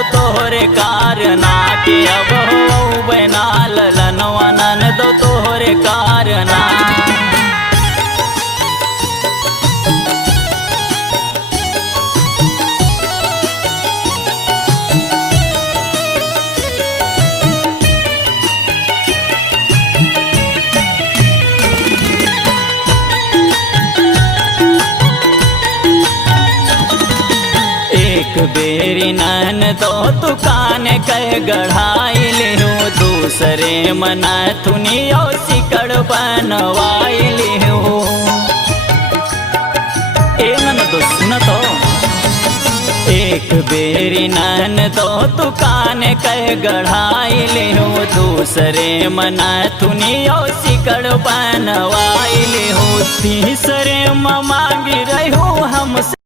दो तोहरे कारना के अब हो बना ललनवा नन दो तोहरे कारना। एक बेरी नन दो दुकान कह गढ़ाई लिहूँ दूसरे मना थुनियो सिकड़ बनवाई लिहूँ। ए नन दो सुन तो एक बेरी नन दो दुकान कह गढ़ाई लिहूँ दूसरे मना थुनियो सिकड़ बनवाई लिहूँ। तीसरे मांगी रहूँ हमसे